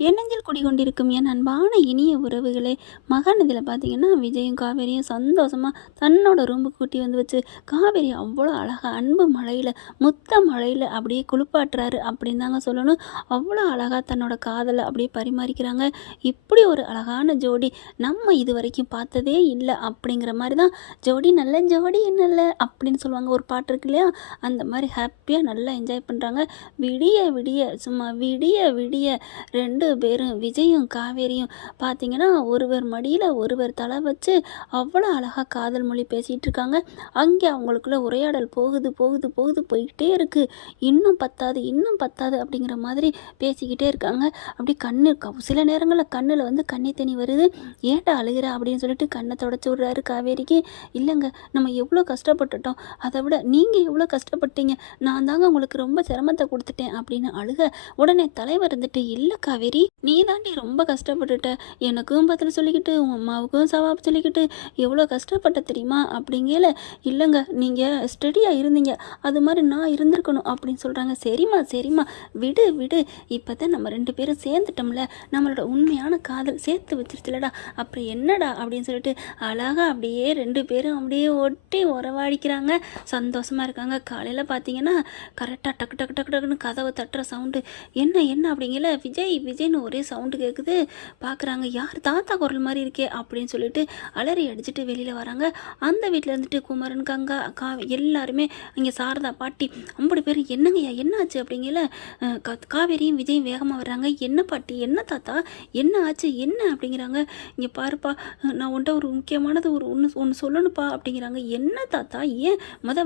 எண்ணங்கள் குடிகொண்டிருக்கும் என் அன்பான இனிய உறவுகளே, மகாநதியில் பார்த்தீங்கன்னா விஜயும் காவேரியும் சந்தோஷமாக தன்னோட ரூமுக்கு கூட்டி வந்து வச்சு காவேரி அவ்வளோ அழகாக அன்பு மழையில் முத்த மழையில் அப்படியே குளிப்பாட்டுறாரு அப்படின்னு தாங்க சொல்லணும். அவ்வளோ அழகாக தன்னோட காதலை அப்படியே பரிமாறிக்கிறாங்க. இப்படி ஒரு அழகான ஜோடி நம்ம இது வரைக்கும் பார்த்ததே இல்லை அப்படிங்கிற மாதிரி தான். ஜோடி நல்ல ஜோடி நல்ல அப்படின்னு சொல்லுவாங்க, ஒரு பாட்டு இருக்கு இல்லையா? அந்த மாதிரி ஹாப்பியாக நல்லா என்ஜாய் பண்ணுறாங்க. விடிய விடிய சும்மா விடிய விடிய ரெண்டு பேரும் விஜயும் காவேரியும் பார்த்தீங்கன்னா ஒருவர் மடியில் ஒருவர் தலை வச்சு அவ்வளோ அழகாக காதல் மொழி பேசிகிட்டு இருக்காங்க. அங்கே அவங்களுக்குள்ள உரையாடல் போகுது போகுது போகுது போய்கிட்டே இருக்குது. இன்னும் பத்தாது அப்படிங்கிற மாதிரி பேசிக்கிட்டே இருக்காங்க. அப்படி சில நேரங்களில் கண்ணில் வந்து கண்ணி தண்ணி வருது. ஏன்டா அழுகிற அப்படின்னு சொல்லிட்டு கண்ணை தொடச்சி விட்றாரு காவேரிக்கு. இல்லைங்க, நம்ம எவ்வளோ கஷ்டப்பட்டுட்டோம், அதை விட நீங்கள் எவ்வளோ கஷ்டப்பட்டீங்க, நான் தாங்க உங்களுக்கு ரொம்ப சிரமத்தை கொடுத்துட்டேன் அப்படின்னு அழுக. உடனே தலைவர் இருந்துட்டு, இல்லை காவேரி, நீ தாண்டி ரொம்ப கஷ்டப்பட்டுட்ட, எனக்கும் பதில் சொல்லிக்கிட்டு உங்கள் அம்மாவுக்கும் சவாப் சொல்லிக்கிட்டு எவ்வளோ கஷ்டப்பட்ட தெரியுமா அப்படிங்கல. இல்லைங்க, நீங்கள் ஸ்டடியாக இருந்தீங்க, அது மாதிரி நான் இருந்திருக்கணும் அப்படின்னு சொல்கிறாங்க. சரிம்மா விடு விடு, இப்போ தான் நம்ம ரெண்டு பேரும் சேர்ந்துட்டோம்ல, நம்மளோட உண்மையான காதல் சேர்த்து வச்சிருச்சுலடா, அப்புறம் என்னடா அப்படின்னு சொல்லிட்டு அழகாக அப்படியே ரெண்டு பேரும் அப்படியே ஒட்டி உறவாடிக்கிறாங்க. சந்தோஷமாக இருக்காங்க. காலையில் பார்த்தீங்கன்னா கரெக்டாக டக்கு டக்கு டக்கு டக்குன்னு கதவை தட்டுற சவுண்டு. என்ன அப்படிங்கல. விஜய்னு ஒரே சவுண்டு கேட்குது. பார்க்குறாங்க, யார் தாத்தா குரல் மாதிரி இருக்கே அப்படின்னு சொல்லிட்டு அலறி அடிச்சுட்டு வெளியில் வராங்க. அந்த வீட்டில் இருந்துட்டு குமரன், கங்கா, எல்லாருமே இங்கே சாரதா பாட்டி 50 பேர் என்னங்கய்யா என்னாச்சு அப்படிங்கல. காவேரியும் விஜயும் வேகமாக வர்றாங்க. என்ன பாட்டி, என்ன தாத்தா, என்ன ஆச்சு, என்ன அப்படிங்கிறாங்க. இங்கே பாருப்பா, நான் உன்ட்ட ஒரு முக்கியமானது ஒன்று சொல்லணுப்பா அப்படிங்கிறாங்க. என்ன தாத்தா, ஏன்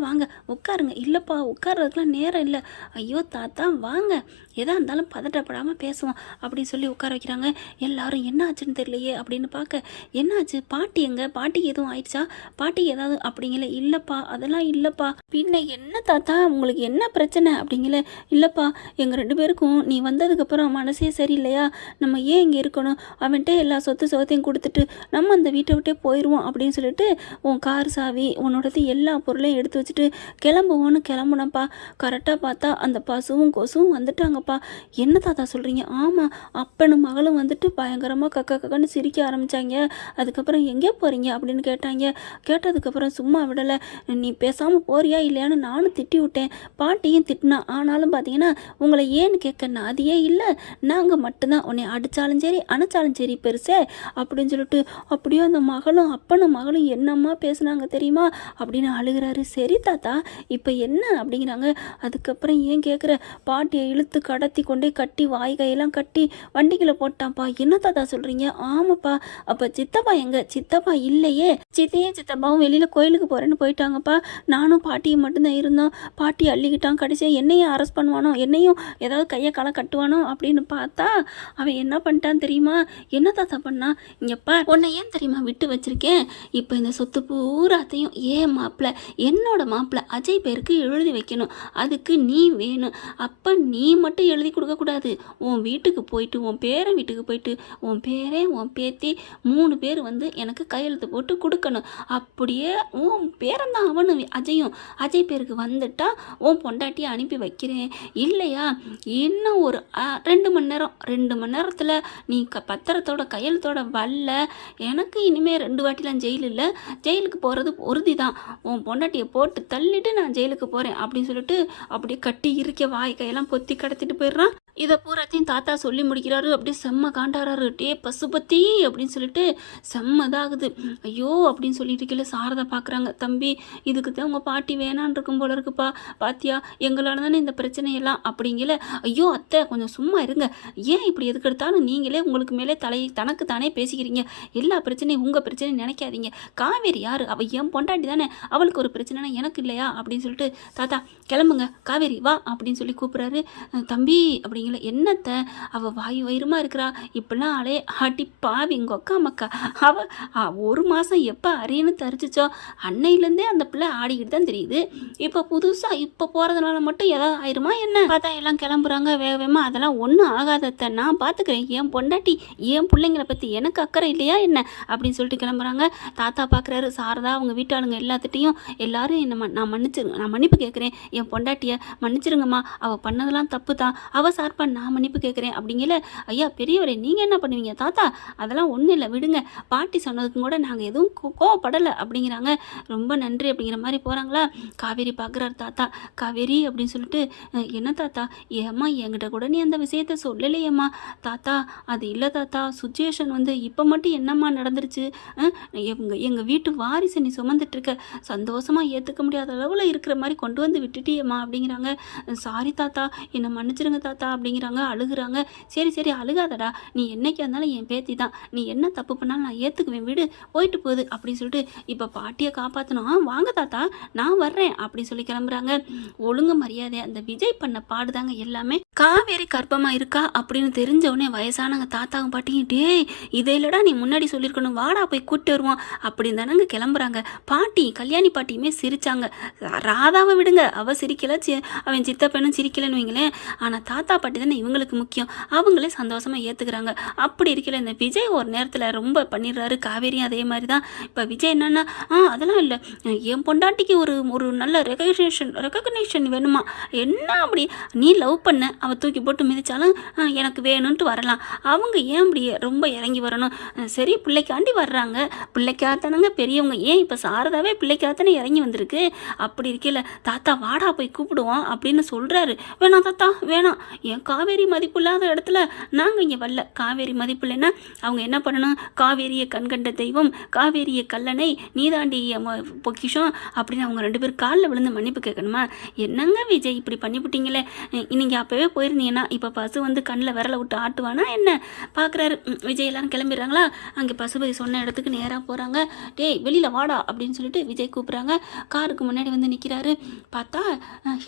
வாங்க உட்காருங்க. இல்லைப்பா, உட்கார்றதுக்கெலாம் நேரம் இல்லை. ஐயோ தாத்தா வாங்க, எதாக இருந்தாலும் பதட்டப்படாமல் பேசுவோம் அப்படின்னு சொல்லி உட்கார வைக்கிறாங்க. எல்லாரும் என்ன ஆச்சுன்னு தெரியலையே அப்படின்னு பார்க்க, என்னாச்சு பாட்டி, பாட்டிக்கு எதுவும் ஆயிடுச்சா, பாட்டிக்கு ஏதாவது அப்படிங்கல. இல்லைப்பா, அதெல்லாம் இல்லைப்பா. பின்ன என்ன தாத்தா, உங்களுக்கு என்ன பிரச்சனை அப்படிங்கல. இல்லைப்பா, எங்கள் ரெண்டு பேருக்கும் நீ வந்ததுக்கப்புறம் மனசே சரியில்லையா, நம்ம ஏன் இங்கே இருக்கணும், அவன்கிட்ட எல்லா சொத்தையும் கொடுத்துட்டு நம்ம அந்த வீட்டை விட்டே போயிடுவோம் அப்படின்னு சொல்லிட்டு உன் கார் சாவி உன்னோடது எல்லா பொருளையும் எடுத்து வச்சுட்டு கிளம்புவோன்னு கிளம்புனப்பா. கரெக்டாக பார்த்தா அந்த பசுவும் கொசுவும் வந்துட்டாங்கப்பா. என்ன தாத்தா சொல்கிறீங்க? ஆமாம், அப்பனும் மகளும் வந்துட்டு பயங்கரமாக கக்கன்னு சிரிக்க ஆரம்பித்தாங்க. அதுக்கப்புறம் எங்கே போகிறீங்க அப்படின்னு கேட்டாங்க. கேட்டதுக்கப்புறம் சும்மா விடலை, நீ பேசாமல் போறியா இல்லையான்னு நானும் திட்டி விட்டேன், பாட்டியும் திட்டினா. ஆனாலும் பார்த்தீங்கன்னா உங்களை ஏன்னு கேட்க நாதியே இல்லை, நாங்கள் மட்டும்தான் உன்னை அடித்தாலும் சரி அணைச்சாலும் சரி பெருசே அப்படின்னு சொல்லிட்டு அப்படியே அந்த மகளும் அப்பனும் மகளும் என்னம்மா பேசுனாங்க தெரியுமா அப்படின்னு அழுகிறாரு. சரி தாத்தா, இப்போ என்ன அப்படிங்கிறாங்க. அதுக்கப்புறம் ஏன் கேட்குற, பாட்டியை இழுத்து கடத்தி கொண்டே கட்டி வாய் கையெல்லாம் கட்டி வண்டிக்குள்ள போட்டான்ப்பா. என்ன தாத்தா சொல்கிறீங்க? ஆமாப்பா. அப்போ சித்தப்பா எங்க? சித்தப்பா இல்லையே. சித்தையும் சித்தப்பாவும் வெளியில் கோயிலுக்கு போகிறேன்னு போயிட்டாங்கப்பா. நானும் பாட்டியும் மட்டும்தான் இருந்தோம். பாட்டி அள்ளிக்கிட்டான். கடைசியாக என்னையும் அரெஸ்ட் பண்ணுவானோ, என்னையும் ஏதாவது கையை காலை கட்டுவானோ அப்படின்னு பார்த்தா அவன் என்ன பண்ணிட்டான் தெரியுமா? என்ன தாத்தா பண்ணா? இங்கப்பா, உன்னை ஏன் தெரியுமா விட்டு வச்சிருக்கேன், இப்போ இந்த சொத்து பூராத்தையும் ஏன் மாப்பிள்ள, என்னோட மாப்பிள்ள அஜய் பேருக்கு எழுதி வைக்கணும். அதுக்கு நீ வேணும். அப்போ நீ மட்டும் எழுதி கொடுக்கக்கூடாது. உன் வீட்டுக்கு போயிட்டு, உன் பேரன் வீட்டுக்கு போயிட்டு, உன் பேரன் உன் பேத்தி 3 பேர் வந்து எனக்கு கையெழுத்து போட்டு கொடுக்கணும். அப்படியே உன் பேரன் தான் அவனு அஜயும், அஜய் பேருக்கு வந்துட்டா உன் பொண்டாட்டியை அனுப்பி வைக்கிறேன். இல்லையா இன்னும் ஒரு 2 மணி நேரத்தில் நீ பத்திரத்தோட கையெழுத்தோட வரல, எனக்கு இனிமேல் 2 வாட்டிலாம் ஜெயில் இல்லை, ஜெயிலுக்கு போகிறது உறுதி தான். உன் பொண்டாட்டியை போட்டு தள்ளிட்டு நான் ஜெயிலுக்கு போகிறேன் அப்படின்னு சொல்லிட்டு அப்படியே கட்டி இருக்க வாய் கையெல்லாம் பொத்தி கடத்திட்டு போயிடுறான். இதை பூராத்தையும் தாத்தா சொல்லி முடிக்கிறாரு. அப்படியே செம்ம காண்டாராரு. டே பசுபத்தி அப்படின்னு சொல்லிட்டு செம்மதாகுது. ஐயோ அப்படின்னு சொல்லிட்டு இருக்கல. சாரதா பார்க்குறாங்க. தம்பி, இதுக்கு தான் உங்கள் பாட்டி வேணான் இருக்கும் போல இருக்குப்பா, பாத்தியா எங்களால் தானே இந்த பிரச்சனையெல்லாம் அப்படிங்கல. ஐயோ அத்தை கொஞ்சம் சும்மா இருங்க, ஏன் இப்படி எதுக்கு எடுத்தாலும் நீங்களே உங்களுக்கு மேலே தனக்கு தானே பேசிக்கிறீங்க, எல்லா பிரச்சனையும் உங்கள் பிரச்சனையும் நினைக்காதீங்க. காவேரி யார், அவள் என் பொண்டாட்டி தானே, அவளுக்கு ஒரு பிரச்சனைனா எனக்கு இல்லையா அப்படின்னு சொல்லிட்டு தாத்தா கிளம்புங்க, காவேரி வா அப்படின்னு சொல்லி கூப்பிட்றாரு. தம்பி அப்படிங்க, என்னத்த அவள் வயிறுமா இருக்கிறா, இப்பெல்லாம் ஆளே அடி பாவி உங்க அக்கா மக்கா, அவள் 1 மாதம் எப்போ அரியன்னு தரிச்சிச்சோ அன்னையிலேருந்தே அந்த பிள்ளை ஆடிக்கிட்டு தான் தெரியுது. இப்போ புதுசாக இப்போ போகிறதுனால மட்டும் ஏதாவது ஆயிருமா என்ன? பார்த்தா எல்லாம் கிளம்புறாங்க வேகமாக. அதெல்லாம் ஒன்றும் ஆகாதத்தை நான் பார்த்துக்கிறேன், என் பொண்டாட்டி என் பிள்ளைங்களை பற்றி எனக்கு அக்கறை இல்லையா என்ன அப்படின்னு சொல்லிட்டு கிளம்புறாங்க. தாத்தா பார்க்குறாரு. சாரதா அவங்க வீட்டாளுங்க எல்லாத்துட்டையும் எல்லாரும் என்ன நான் மன்னிப்பு கேட்குறேன், என் பொண்டாட்டியை மன்னிச்சிருங்கம்மா, அவள் பண்ணதெல்லாம் தப்பு தான், அவள் சார் அப்பா நான் மன்னிப்பு கேட்குறேன் அப்படிங்கல. ஐயா பெரியவரே நீங்கள் என்ன பண்ணுவீங்க? தாத்தா அதெல்லாம் ஒன்றும் இல்லை விடுங்க, பாட்டி சொன்னதுக்கும் கூட நாங்கள் எதுவும் கோவப்படலை அப்படிங்கிறாங்க. ரொம்ப நன்றி அப்படிங்கிற மாதிரி போகிறாங்களா. காவேரி பார்க்குறாரு தாத்தா. காவேரி அப்படின்னு சொல்லிட்டு என்ன தாத்தா ஏம்மா என்கிட்ட கூட நீ அந்த விஷயத்த சொல்லலையேம்மா. தாத்தா அது இல்லை தாத்தா, சுச்சுவேஷன் வந்து இப்போ மட்டும் என்னம்மா நடந்துருச்சு. எங்கள் வீட்டு வாரிசை நீ சுமந்துட்டுருக்க, சந்தோஷமாக ஏற்றுக்க முடியாத அளவில் இருக்கிற மாதிரி கொண்டு வந்து விட்டுட்டியம்மா அப்படிங்கிறாங்க. சாரி தாத்தா என்னை மன்னிச்சிருங்க தாத்தா அப்படிங்கிறாங்க. அழுகுறாங்க. சரி சரி அழுகாதடா, நீ என்னைக்கு இருந்தாலும் என் பேத்தி தான், நீ என்ன தப்பு பண்ணாலும் நான் ஏற்றுக்குவேன், விடு போயிட்டு போகுது அப்படின்னு சொல்லிட்டு இப்போ பாட்டியை காப்பாற்றணும். வாங்க தாத்தா நான் வர்றேன் அப்படின்னு சொல்லி கிளம்புறாங்க. ஒழுங்கு மரியாதை அந்த விஜய் பண்ண பாடுதாங்க எல்லாமே. காவேரி கர்ப்பமாக இருக்கா அப்படின்னு தெரிஞ்சவொடனே வயசானவங்க தாத்தாவும் பாட்டியும் டேய் இதை இல்லடா நீ முன்னாடி சொல்லியிருக்கணும், வாடா போய் கூப்பிட்டு வருவோம் அப்படின்னு தானங்க கிளம்புறாங்க. பாட்டி கல்யாணி பாட்டியுமே சிரிச்சாங்க. ராதாவை விடுங்க, அவள் சிரிக்கல, அவன் சித்தப்பனும் சிரிக்கலன்னு வைங்களேன். ஆனால் தாத்தா பாட்டி தானே இவங்களுக்கு முக்கியம், அவங்களே சந்தோஷமாக ஏற்றுக்கிறாங்க. அப்படி இருக்கல இந்த விஜய் ஒரு நேரத்தில் ரொம்ப பண்ணிடுறாரு. காவேரியும் அதே மாதிரி தான். இப்போ விஜய் என்னன்னா அதெல்லாம் இல்லை, என் பொண்டாட்டிக்கு ஒரு ஒரு நல்ல ரெகக்னேஷன் வேணுமா, என்ன அப்படி நீ லவ் பண்ண அவள் தூக்கி போட்டு மிதிச்சாலும் எனக்கு வேணும்ன்ட்டு வரலாம், அவங்க ஏன் அப்படி ரொம்ப இறங்கி வரணும். சரி பிள்ளைக்காண்டி வர்றாங்க, பிள்ளைக்காத்தானங்க பெரியவங்க, ஏன் இப்போ சாரதாவே பிள்ளைக்காத்தானே இறங்கி வந்திருக்கு. அப்படி இருக்கல தாத்தா வாடா போய் கூப்பிடுவோம் அப்படின்னு சொல்கிறாரு. வேணாம் தாத்தா வேணாம், என் காவேரி மதிப்பு இல்லாத இடத்துல நாங்கள் இங்கே வரல. காவேரி மதிப்பு இல்லைன்னா அவங்க என்ன பண்ணணும், காவேரியை கண்கண்ட தெய்வம், காவேரியை கல்லணை, நீதாண்டி பொக்கிஷம் அப்படின்னு அவங்க 2 பேர் காலில் விழுந்து மன்னிப்பு கேட்கணுமா. என்னங்க விஜய் இப்படி பண்ணிவிட்டீங்களே, நீங்கள் அப்போவே போயிருந்தீங்கன்னா இப்போ பசு வந்து கண்ணில் விரலை விட்டு ஆட்டுவானா என்ன. பார்க்குறாரு விஜய் எல்லாரும் கிளம்பிடுறாங்களா. அங்கே பசுபதி சொன்ன இடத்துக்கு நேராக போகிறாங்க. டேய் வெளியில் வாடா அப்படின்னு சொல்லிட்டு விஜய் கூப்பிட்றாங்க. காருக்கு முன்னாடி வந்து நிற்கிறாரு. பார்த்தா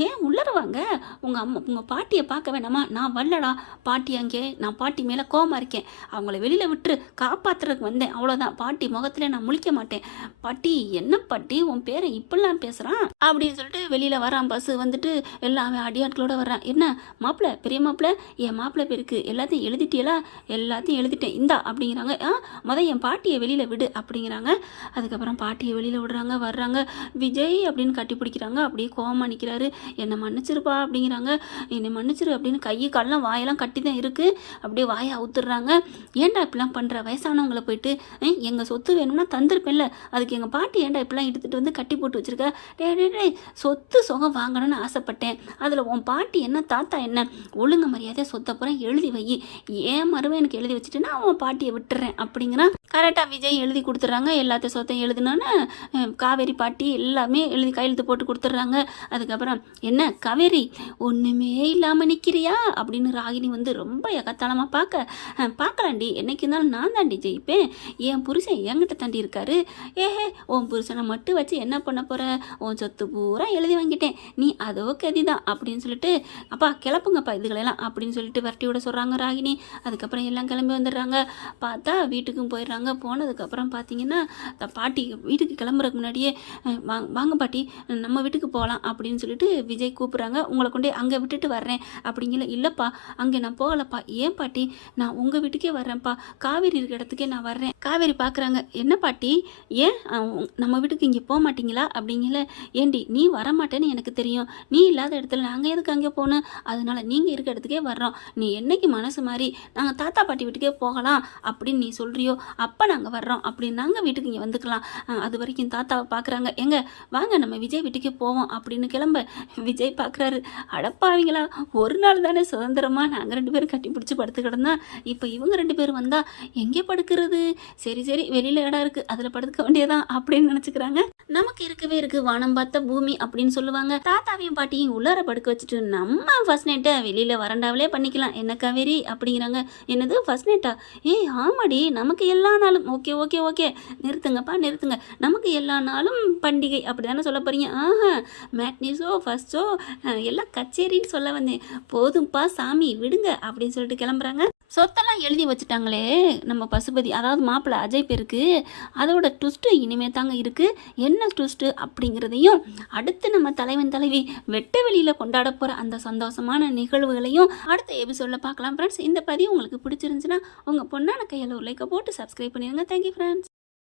ஏன் உள்ளருவாங்க, உங்கள் பாட்டியை பார்க்க வேணாமா. நான் வரலடா பாட்டி, அங்கே நான் பாட்டி மேலே கோவமாக இருக்கேன், அவங்கள வெளியில் விட்டு காப்பாற்றுறதுக்கு வந்தேன், அவ்வளோதான். பாட்டி முகத்தில் நான் முழிக்க மாட்டேன். பாட்டி என்ன பாட்டி உன் பேரை இப்படிலாம் பேசுகிறான் அப்படின்னு சொல்லிட்டு வெளியில் வரான். பஸ்ஸு வந்துட்டு எல்லாமே அடியாட்களோட வர்றான். என்ன மாப்பிள்ளை பெரிய மாப்பிள்ளை, என் மாப்பிள்ளை பேருக்கு எல்லாத்தையும் எழுதிட்டியலா, எல்லாத்தையும் எழுதிட்டேன் இந்தா அப்படிங்கிறாங்க. என் பாட்டியை வெளியில் விடு அப்படிங்கிறாங்க. அதுக்கப்புறம் பாட்டியை வெளியில் விடுறாங்க. வர்றாங்க. விஜய் அப்படின்னு கட்டி பிடிக்கிறாங்க. அப்படியே கோவமாக நிற்கிறாரு. என்னை மன்னிச்சிருப்பா அப்படிங்கிறாங்க. என்னை மன்னிச்சிரு அப்படின்னு கை காலெலாம் வாயெல்லாம் கட்டி தான் இருக்குது. அப்படியே வாயை அவுத்துடுறாங்க. ஏன்டா இப்படிலாம் பண்ணுற, வயசானவங்களை போயிட்டு எங்கள் சொத்து வேணும்னா தந்திருப்பேன்ல, அதுக்கு எங்கள் பாட்டி ஏன்டா இப்படிலாம் எடுத்துகிட்டு வந்து கட்டி போட்டு வச்சுருக்க. டே சொத்து சுகம் வாங்கணும்னு ஆசைப்பட்டேன், அதில் உன் பாட்டி என்ன தாத்தா என்ன, ஒழுங்கு மரியாதை சொத்தை அப்புறம் எழுதி வை, ஏன் மருவன் எனக்கு எழுதி வச்சுட்டுன்னா அவன் பாட்டியை விட்டுறேன் அப்படிங்கிறான். கரெக்டாக விஜய் எழுதி கொடுத்துட்றாங்க. எல்லாத்தையும் சொத்தையும் எழுதினோன்னு காவேரி பாட்டி எல்லாமே எழுதி கையெழுத்து போட்டு கொடுத்துட்றாங்க. அதுக்கப்புறம் என்ன காவேரி ஒன்றுமே இல்லாமல் நிற்கிறியா அப்படின்னு ராகினி வந்து ரொம்ப எகத்தாளமாக பார்க்கலாண்டி, என்னைக்கு இருந்தாலும் நான் தாண்டி ஜெயிப்பேன், என் புருஷன் என்கிட்ட தாண்டி இருக்காரு. ஏஹே உன் புருஷனை மட்டும் வச்சு என்ன பண்ண போகிற, உன் சொத்து பூரா எழுதி வாங்கிட்டேன், நீ அதோ கதி தான் அப்படின்னு சொல்லிட்டு அப்பா கிளப்புங்கப்பா இதுகளெல்லாம் அப்படின்னு சொல்லிட்டு விரட்டி விட சொல்கிறாங்க ராகினி. அதுக்கப்புறம் எல்லாம் கிளம்பி வந்துடுறாங்க. பார்த்தா வீட்டுக்கும் போயிடுறாங்க. போனதுக்கப்புறம் பார்த்தீங்கன்னா பாட்டி வீட்டுக்கு கிளம்புறதுக்கு முன்னாடியே வாங்க பாட்டி நம்ம வீட்டுக்கு போகலாம் அப்படின்னு சொல்லிட்டு விஜய் கூப்பிட்றாங்க. உங்களை கொண்டே அங்கே விட்டுட்டு வர்றேன் அப்படிங்கிற. இல்லைப்பா அங்கே நான் போகலப்பா. ஏன் பாட்டி, நான் உங்கள் வீட்டுக்கே வர்றேன்ப்பா, காவேரி இருக்கிற இடத்துக்கே நான் வர்றேன். காவேரி பார்க்குறாங்க. என்ன பாட்டி ஏன் நம்ம வீட்டுக்கு இங்கே போக மாட்டீங்களா அப்படிங்கல. ஏண்டி நீ வரமாட்டேன்னு எனக்கு தெரியும், நீ இல்லாத இடத்துல நாங்கள் எதுக்கு அங்கே போகணும், அதனால நீங்கள் இருக்க இடத்துக்கே வர்றோம். நீ என்னைக்கு மனசு மாதிரி நாங்கள் தாத்தா பாட்டி வீட்டுக்கே போகலாம் அப்படின்னு நீ சொல்கிறியோ அப்போ நாங்கள் வர்றோம் அப்படின்னு நாங்கள் வீட்டுக்கு இங்கே வந்துக்கலாம். அது வரைக்கும் தாத்தாவை பார்க்குறாங்க. எங்க வாங்க நம்ம விஜய் வீட்டுக்கே போவோம் அப்படின்னு கிளம்ப. விஜய் பார்க்குறாரு. அடப்பாவீங்களா, ஒரு நாள் தானே சுதந்திரமாக நாங்கள் 2 பேரும் கட்டி பிடிச்சி படுத்து கிடந்தா, இப்போ இவங்க 2 பேரும் வந்தால் எங்கே படுக்கிறது, சரி சரி வெளியில் இடம் இருக்குது அதில் படுக்க வேண்டியதான் அப்படின்னு நினச்சிக்கிறாங்க. நமக்கு இருக்கவே இருக்குது வானம் பார்த்த பூமி அப்படின்னு சொல்லுவாங்க. தாத்தாவையும் பாட்டியும் உள்ளார படுக்க வச்சுட்டு நம்ம ஃபர்ஸ்ட் நைட்டை வெளியில் வரண்டாவிலே பண்ணிக்கலாம் என்ன காவேரி அப்படிங்கிறாங்க. என்னது ஃபர்ஸ்ட் நைட்டா, ஏய் ஆமாடி நமக்கு எல்லா நாளும் ஓகே ஓகே ஓகே நிறுத்துங்கப்பா நிறுத்துங்க, நமக்கு எல்லா நாளும் பண்டிகை அப்படி தானே சொல்ல போகிறீங்க. மேட்னிஸோ ஃபர்ஸ்டோ எல்லாம் கச்சேரின்னு சொல்ல வந்தேன், போதும்ப்பா சாமி விடுங்க அப்படின்னு சொல்லிட்டு கிளம்புறாங்க. சொத்தெல்லாம் எழுதி வச்சுட்டாங்களே நம்ம பசுபதி, அதாவது மாப்பிள்ளை அஜய் பேருக்கு, அதோட ட்விஸ்ட்டு இனிமே தாங்க இருக்குது. என்ன ட்விஸ்ட்டு அப்படிங்கிறதையும் அடுத்து நம்ம தலைவன் தலைவி வெட்ட வெளியில் கொண்டாட போகிற அந்த சந்தோஷமான நிகழ்வுகளையும் அடுத்த எபிசோடில் பார்க்கலாம் ஃப்ரெண்ட்ஸ். இந்த பதிவு உங்களுக்கு பிடிச்சிருந்துச்சுன்னா உங்கள் பொண்ணான கையில் ஒரு லைக்கை போட்டு சப்ஸ்கிரைப் பண்ணிடுங்க. Thank you friends.